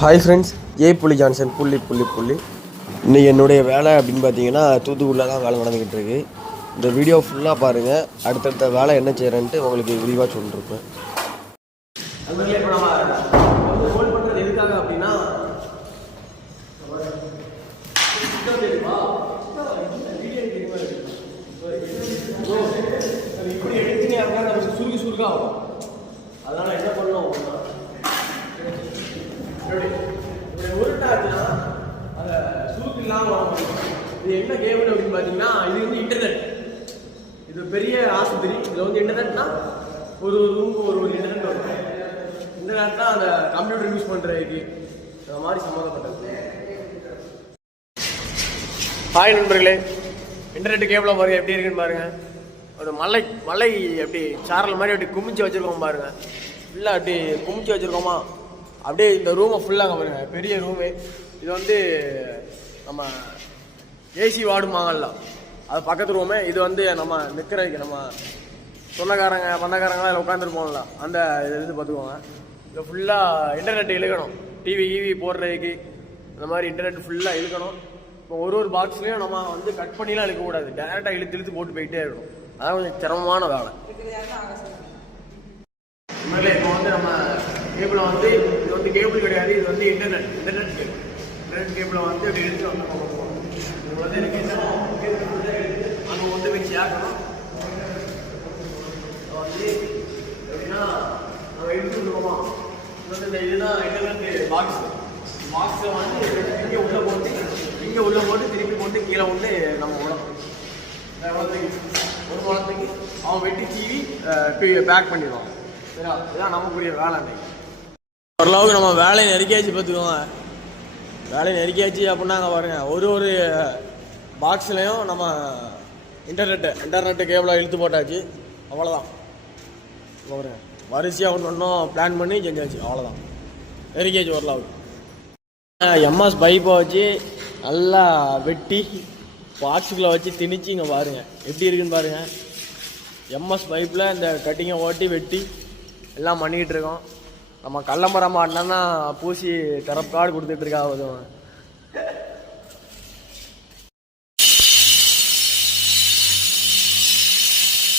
Hi friends, புள்ளி Johnson புள்ளி. இன்றைக்கி என்னுடைய வேலை அப்படின்னு பார்த்தீங்கன்னா தூத்துக்குடியில் தான் வேலை நடந்துக்கிட்டு இருக்குது. இந்த வீடியோ ஃபுல்லாக பாருங்கள். அடுத்தடுத்த வேலை என்ன செய்கிறேன்ட்டு உங்களுக்கு விரிவாக சொல்லிருப்பேன். இப்போ நம்ம ஹோல்ட் பண்ணுறது எதுக்காக அப்படின்னா இப்படி எடுத்தீங்க அப்படின்னா நமக்கு சுருக்காக ஆகும். அதனால் என்ன பண்ணணும், உருட்டாச்சுன்னா அதை சுருக்கு இல்லாமல் வாங்கணும். இது என்ன கேபிள் அப்படின்னு பார்த்தீங்கன்னா, இது வந்து இன்டர்நெட். இது பெரிய ஆஸ்பத்திரி. இதில் வந்து இன்டர்நெட்னா ஒரு ரூமுக்கு ஒரு இன்டர்நெட் வரும். இன்டர்நெட்னா அந்த கம்ப்யூட்டர் யூஸ் பண்ணுறதுக்கு அந்த மாதிரி சம்மந்தப்பட்டது. ஹாய் நண்பர்களே, இன்டர்நெட் கேபிளாக பாருங்கள் எப்படி இருக்குன்னு பாருங்கள். ஒரு மலை எப்படி சாரல் மாதிரி அப்படி குமிச்சு வச்சுருக்கோம் பாருங்கள். ஃபுல்லாக அப்படி குமிச்சு வச்சுருக்கோமா, அப்படியே இந்த ரூமை ஃபுல்லாக பாருங்க, பெரிய ரூமு. இது வந்து நம்ம ஏசி வார்டுமாங்கல்ல, அது பக்கத்து ரூமு. இது வந்து நம்ம நிற்கிறதுக்கு நம்ம பந்தக்காரங்களாம் உட்காந்துருப்போம்ல, அந்த இது பார்த்துக்கோங்க. இதை ஃபுல்லாக இன்டர்நெட் இழுக்கணும். டிவி போடுறதுக்கு இந்த மாதிரி இன்டர்நெட் ஃபுல்லாக இழுக்கணும். இப்போ ஒரு பாக்ஸ்லேயும் நம்ம வந்து கட் பண்ணிலாம் இழுக்கக்கூடாது, டேரெக்டாக இழுத்து போட்டு போயிட்டே இருக்கணும். அதான் கொஞ்சம் சிரமமான வேலை. இப்போ வந்து நம்ம கேபிளை வந்து இது வந்து கேபிள் கிடையாது, இது வந்து இன்டர்நெட் கேபிளை வந்து அப்படி எடுத்து வந்து போகணும். இது வந்து எனக்கு அங்கே வந்து வச்சு ஆக்கணும். வந்து எப்படின்னா நம்ம எடுத்து விடுவோமா, இது வந்து இந்த இதுதான் இன்டர்நெட் பாக்ஸை வந்து இங்கே உள்ளே போட்டு திருப்பி போட்டு கீழே வந்து நம்ம விடணும். ஒரு குளத்துக்கு அவன் வெட்டி சீவி பேக் பண்ணிடுவான். சரியா, இதுதான் நமக்குரிய வேலை. அன்னைக்கு ஓரளவுக்கு நம்ம வேலையை நெருக்கியாச்சு பார்த்துக்கோங்க. வேலையை நெருக்கியாச்சு அப்படின்னா அங்கே பாருங்கள், ஒரு பாக்ஸ்லேயும் நம்ம இன்டர்நெட்டு கேபிளாக இழுத்து போட்டாச்சு. அவ்வளோதான். பாருங்க, வரிசையாக ஒன்றும் பிளான் பண்ணி செஞ்சாச்சு. அவ்வளோதான், நெருக்கியாச்சு ஓரளவுக்கு. எம்எஸ் பைப்பை வச்சு நல்லா வெட்டி பாக்ஸுக்குள்ளே வச்சு திணிச்சு இங்கே பாருங்கள் எப்படி இருக்குன்னு பாருங்கள். எம்எஸ் பைப்பில் இந்த கட்டிங்கை ஓட்டி வெட்டி எல்லாம் பண்ணிக்கிட்டு இருக்கோம். நம்ம கள்ளமரம் மாட்டினா பூசி தரப்பு கார்டு கொடுத்துட்ருக்கா.